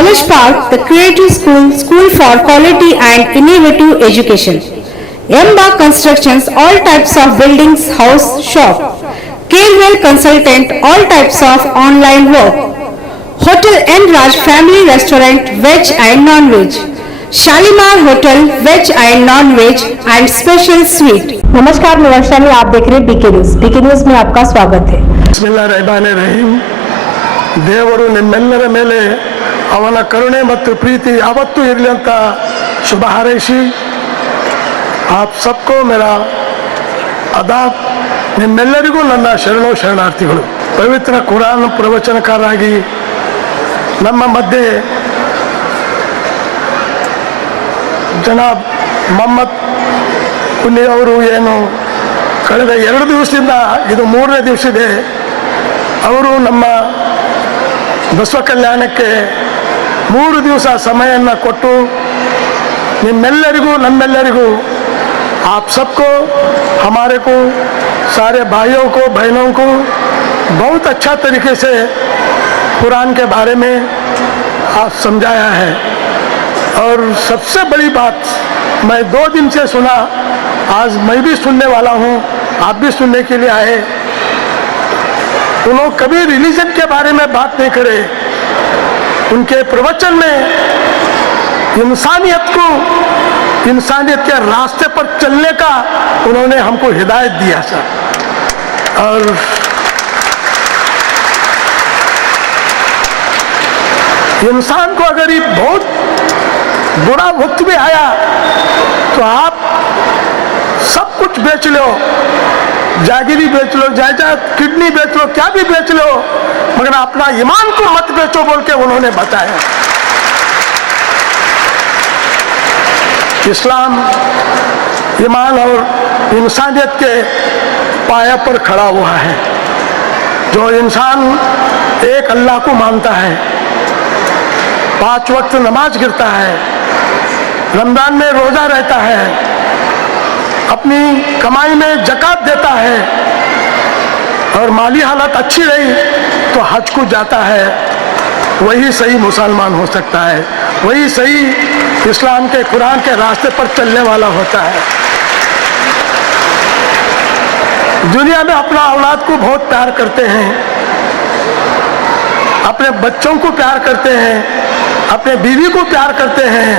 Knowledge Park, the creative school for quality and innovative education. Emba Constructions, all types of buildings, house, shop. Carewell Consultant, all types of online work. Hotel N Raj Family Restaurant, veg and non-veg. Shalimar Hotel, veg and non-veg and special sweet. नमस्कार, मैं वर्षाली, आप देख रहे हैं BK news. BK news में आपका स्वागत है। ಬಿಸ್ಮಿಲ್ಲಾಹಿರ್ರಹಮಾನಿರ್ರಹೀಮ್। ದೇವರು ನಿಮ್ಮೆಲ್ಲರ ಮೇಲೆ ಅವನ ಕರುಣೆ ಮತ್ತು ಪ್ರೀತಿ ಯಾವತ್ತೂ ಇರಲಿ ಅಂತ ಶುಭ ಹಾರೈಸಿ, ಆಪ್ ಸಬ್ಕೋ ಮೇರಾ ಅದಾಬ್, ನಿಮ್ಮೆಲ್ಲರಿಗೂ ನನ್ನ ಶರಣಾರ್ಥಿಗಳು। ಪವಿತ್ರ ಕುರಾನ್ ಪ್ರವಚನಕಾರರಾಗಿ ನಮ್ಮ ಮಧ್ಯೆ ಜನಾಬ್ ಮೊಹಮ್ಮದ್ ಕುನ್ನಿ ಅವರು ಏನು ಕಳೆದ 2 ದಿವಸದಿಂದ, ಇದು 3ನೇ ದಿವಸ ಇದೆ, ಅವರು ನಮ್ಮ ಬಸವ ಕಲ್ಯಾಣಕ್ಕೆ 3 ದಿವಸ ಸಮಯವನ್ನು ಕೊಟ್ಟು ನಿಮ್ಮೆಲ್ಲರಿಗೂ ನಮ್ಮೆಲ್ಲರಿಗೂ आप सबको हमारे को सारे भाइयों को बहनों को बहुत अच्छा तरीके से कुरान के बारे में आप समझाया है। और सबसे बड़ी बात मैं 2 दिन से सुना, आज मैं भी सुनने वाला हूँ, आप भी सुनने के लिए आए। उन्होंने कभी रिलीजन के बारे में बात नहीं करे। उनके प्रवचन में इंसानियत के रास्ते पर चलने का उन्होंने हमको हिदायत दिया सर। और इंसान को अगर ये बहुत बुरा वक्त भी आया तो आप सब कुछ बेच लो, जागीरी बेच लो, जायदाद, किडनी बेच लो, क्या भी बेच लो, मगर अपना ईमान को मत बेचो बोल के उन्होंने बताया। इस्लाम ईमान और इंसानियत के पाया पर खड़ा हुआ है। जो इंसान एक अल्लाह को मानता है, 5 वक्त नमाज गिरता है, रमजान में रोजा रहता है, अपनी कमाई में ज़कात देता है और माली हालत अच्छी रही तो हज को जाता है, वही सही मुसलमान हो सकता है, वही सही इस्लाम के कुरान के रास्ते पर चलने वाला होता है। दुनिया में अपना औलाद को बहुत प्यार करते हैं, अपने बच्चों को प्यार करते हैं, अपने बीवी को प्यार करते हैं,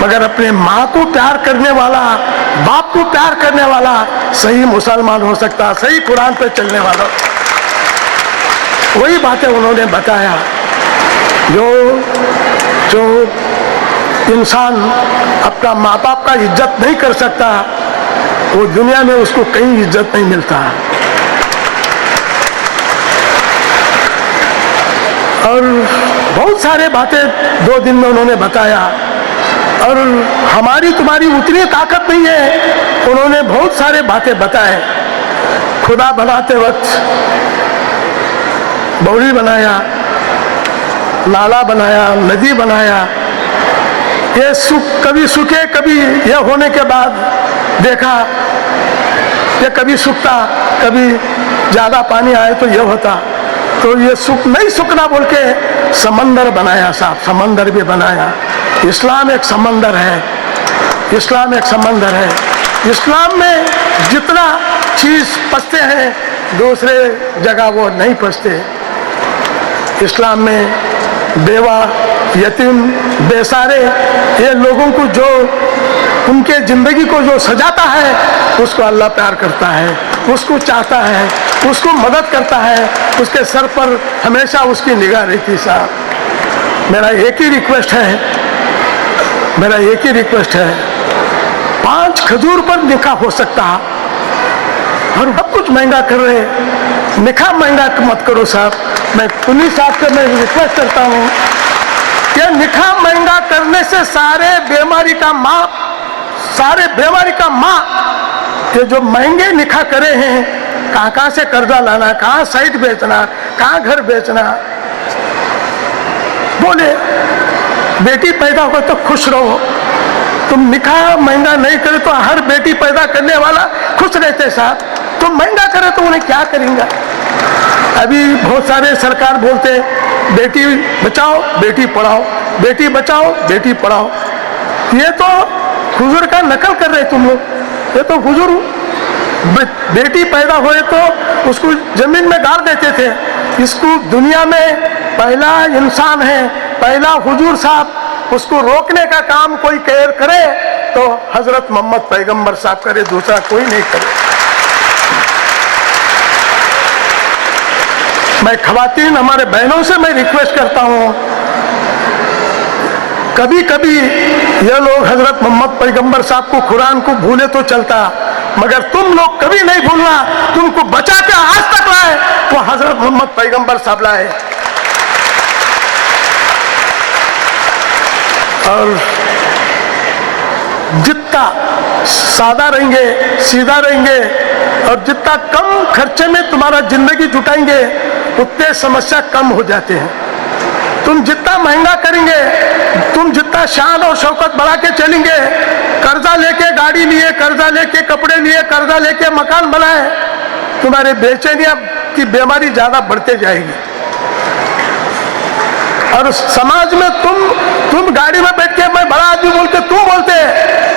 मगर अपने माँ को प्यार करने वाला, बाप को प्यार करने वाला सही मुसलमान हो सकता, सही कुरान पे चलने वाला। वही बातें उन्होंने बताया। जो इंसान अपना माँ बाप का इज्जत नहीं कर सकता, वो दुनिया में उसको कहीं इज्जत नहीं मिलता। और बहुत सारे बातें 2 दिन में उन्होंने बताया। और हमारी तुम्हारी उतनी ताकत नहीं है, उन्होंने बहुत सारे बातें बताए। खुदा बनाते वक्त बौली बनाया, नाला बनाया, नदी बनाया, ये कभी सूखे, कभी यह होने के बाद देखा ये कभी सूखता, कभी ज़्यादा पानी आए तो यह होता, तो ये नहीं सूखना बोल के समंदर बनाया साहब, समंदर भी बनाया। इस्लाम एक समंदर है, इस्लाम एक समंदर है। इस्लाम में जितना चीज़ पसते हैं दूसरे जगह वो नहीं पसते। इस्लाम में बेवा, यतीम, बेसारे, ये लोगों को जो उनके ज़िंदगी को जो सजाता है उसको अल्लाह प्यार करता है, उसको चाहता है, उसको मदद करता है, उसके सर पर हमेशा उसकी निगाह रहती साहब। मेरा एक ही रिक्वेस्ट है, 5 खजूर पर निकाह हो सकता है और सब कुछ महंगा कर रहे, निकाह महंगा मत करो साहब। मैं पुलिस साहब से मैं रिक्वेस्ट करता हूँ कि निकाह महंगा करने से सारे बीमारी का माँ ये जो महंगे निकाह करे हैं, कहाँ से कर्जा लाना, कहाँ साइट बेचना, कहाँ घर बेचना। बोले बेटी पैदा हो तो खुश रहो, तुम निकाह महंगा नहीं करे तो हर बेटी पैदा करने वाला खुश रहते साहब। तुम महंगा करे तो उन्हें क्या करेंगे। अभी बहुत सारे सरकार बोलते बेटी बचाओ बेटी पढ़ाओ, बेटी बचाओ बेटी पढ़ाओ। ये तो हुजूर का नकल कर रहे तुम लोग। ये तो हुजूर बेटी पैदा हुए तो उसको जमीन में गाड़ देते थे। इसको दुनिया में पहला इंसान है, पहला हुजूर साहब, उसको रोकने का काम कोई करे तो हजरत मोहम्मद पैगंबर साहब करे, दूसरा कोई नहीं करे। मैं खवातीन हमारे बहनों से मैं रिक्वेस्ट करता हूं, कभी कभी ये लोग हजरत मोहम्मद पैगंबर साहब को, कुरान को भूले तो चलता, मगर तुम लोग कभी नहीं भूलना, तुमको बचा के आज तक लाए वो हजरत मोहम्मद पैगंबर साहब लाए। और जितना सादा रहेंगे, सीधा रहेंगे और जितना कम खर्चे में तुम्हारा जिंदगी जुटाएंगे उतने समस्या कम हो जाते हैं। तुम जितना महंगा करेंगे, तुम जितना शान और शौकत बढ़ा के चलेंगे, कर्जा लेके गाड़ी लिए, कर्जा लेके कपड़े लिए, कर्जा लेके मकान बनाए, तुम्हारे बेचैनियां की बीमारी ज्यादा बढ़ते जाएगी। और समाज में तुम गाड़ी में बैठ के मैं बड़ा आदमी बोल के तुम बोलते,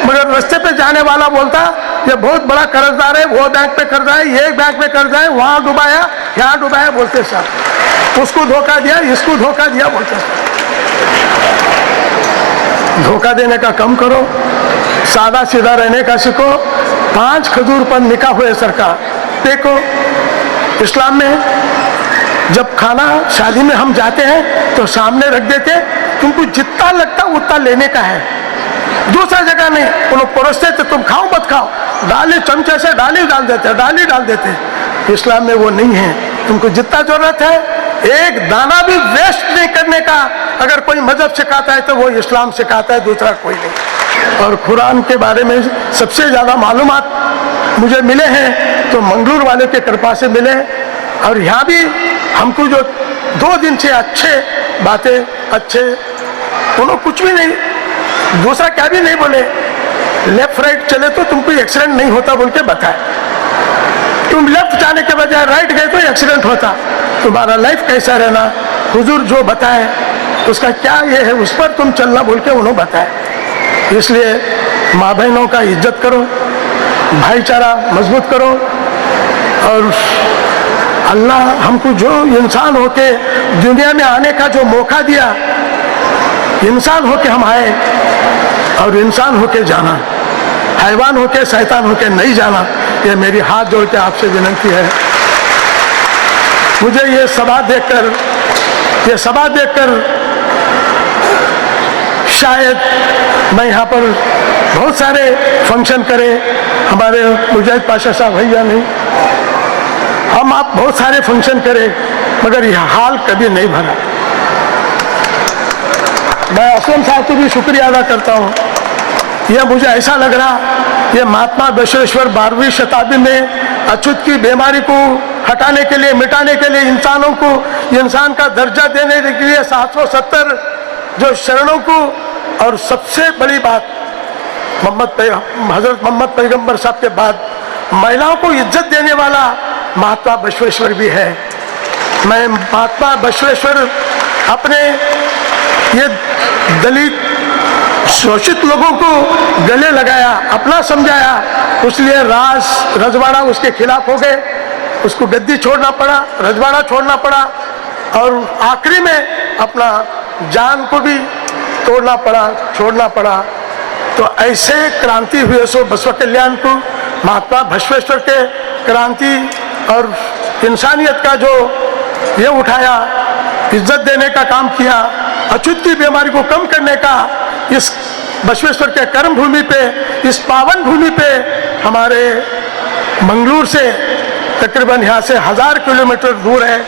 मगर रास्ते पे जाने वाला बोलता ये बहुत बड़ा कर्जदार है, वो बैंक पे कर्जा है, ये बैंक पे कर्जा है, वहां डुबाया यहाँ डुबाया बोलते सब, उसको धोखा दिया, इसको धोखा दिया बोलते सब। धोखा देने का कम करो, सादा सीधा रहने का सीखो। 5 खजूर पर निकाह हुए सरकार। देखो इस्लाम में जब खाना शादी में हम जाते हैं तो सामने रख देते, तुमको जितना लगता उतना लेने का है, दूसरा जगह नहीं। वो लोग परोसते थे, तुम खाओ मत खाओ, डाली चमचे से डाली डाल देते, डाली डाल देते। इस्लाम में वो नहीं है, तुमको जितना जरूरत है एक दाना भी वेस्ट नहीं करने का। अगर कोई मजहब सिखाता है तो वो इस्लाम सिखाता है, दूसरा कोई नहीं। और कुरान के बारे में सबसे ज्यादा मालूमात मुझे मिले हैं तो मंगलूर वाले के कृपा से मिले। और यहाँ भी हमको जो 2 दिन से अच्छे बातें, अच्छे उन्होंने कुछ भी नहीं, दूसरा क्या भी नहीं बोले, लेफ्ट राइट चले तो तुमको एक्सीडेंट नहीं होता बोल के बताए। तुम लेफ्ट जाने के बजाय राइट गए तो एक्सीडेंट होता। तुम्हारा लाइफ कैसा रहना, हुजूर जो बताए उसका क्या ये है, उस पर तुम चलना बोल के उन्होंने बताया। इसलिए माँ बहनों का इज्जत करो, भाईचारा मजबूत करो। और अल्लाह हमको जो इंसान होके दुनिया में आने का जो मौका दिया, इंसान होके हम आए और इंसान होके जाना, हैवान होके शैतान होके नहीं जाना। ये मेरी हाथ जोड़ के आपसे विनती है। मुझे ये सभा देखकर शायद मैं यहाँ पर बहुत सारे फंक्शन करे, हमारे मुजाहिद पाशा साहब भैया नहीं, हम आप बहुत सारे फंक्शन करे, मगर यह हाल कभी नहीं भरा। मैं असलम साहब को भी शुक्रिया अदा करता हूँ। यह मुझे ऐसा लग रहा, ये महात्मा बसवेश्वर 12वीं शताब्दी में अछूत की बीमारी को हटाने के लिए, मिटाने के लिए, इंसानों को इंसान का दर्जा देने के लिए 770 जो शरणों को, और सबसे बड़ी बात हजरत मोहम्मद पैगंबर साहब के बाद महिलाओं को इज्जत देने वाला महात्मा बसवेश्वर भी है। मैं महात्मा बसवेश्वर अपने ये दलित शोषित लोगों को गले लगाया, अपना समझाया, इसलिए रजवाड़ा उसके खिलाफ हो गए, उसको गद्दी छोड़ना पड़ा, रजवाड़ा छोड़ना पड़ा, और आखिरी में अपना जान को भी तोड़ना पड़ा, छोड़ना पड़ा। तो ऐसे क्रांति हुए सो बसवा कल्याण को महात्मा बसवेश्वर के क्रांति और इंसानियत का जो ये उठाया, इज्जत देने का काम किया, अछूत की बीमारी को कम करने का, इस बसवेश्वर के कर्म भूमि पे, इस पावन भूमि पे हमारे मंगलूर से तकरीबन यहाँ से 1000 किलोमीटर दूर है,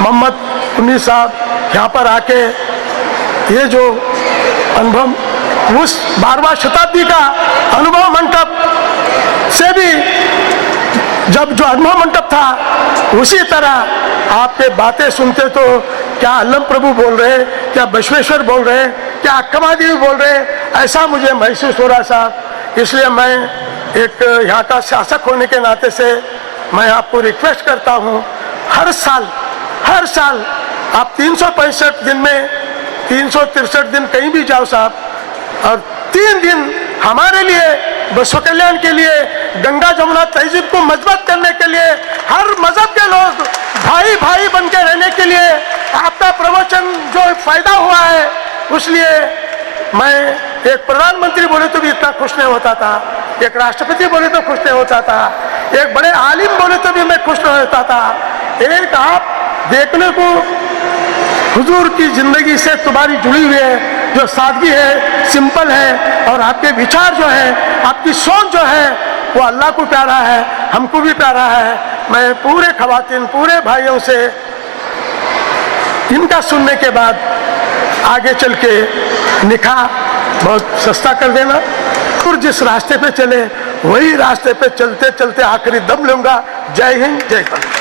मोहम्मद कुन्नी साहब यहाँ पर आके ये जो अनुभव, उस 12वां शताब्दी का अनुभव मंडप से भी, जब जो अनुभव मंडप था उसी तरह आपके बातें सुनते तो क्या अल्लम प्रभु बोल रहे, क्या बसवेश्वर बोल रहे, क्या अक्कमा देवी बोल रहे, ऐसा मुझे महसूस हो रहा साहब। इसलिए मैं एक यहाँ का शासक होने के नाते से मैं आपको रिक्वेस्ट करता हूँ, हर साल आप 365 दिन में 363 दिन कहीं भी जाओ साहब, और 3 दिन हमारे लिए विश्व कल्याण के लिए, गंगा जमुना तहजीब को मजबूत करने के लिए, हर मजहब के लोग भाई भाई बन के रहने के लिए आपका प्रवचन जो फायदा हुआ है, उसलिए मैं एक प्रधानमंत्री बोले तो भी इतना खुश नहीं होता था, एक राष्ट्रपति बोले तो खुश नहीं होता था, एक बड़े आलिम बोले तो भी मैं खुश नहीं होता था। एक आप देखने को हुजूर की जिंदगी से तुम्हारी जुड़ी हुई है, जो सादगी है, सिंपल है, और आपके विचार जो है, आपकी सोच जो है, वो अल्लाह को प्यारा है, हमको भी प्यारा है। मैं पूरे खवातीन, पूरे भाइयों से इनका सुनने के बाद आगे चल के निकाह बहुत सस्ता कर देना, और जिस रास्ते पे चले वही रास्ते पे चलते चलते आखिरी दम लूंगा। जय हिंद, जय भारत।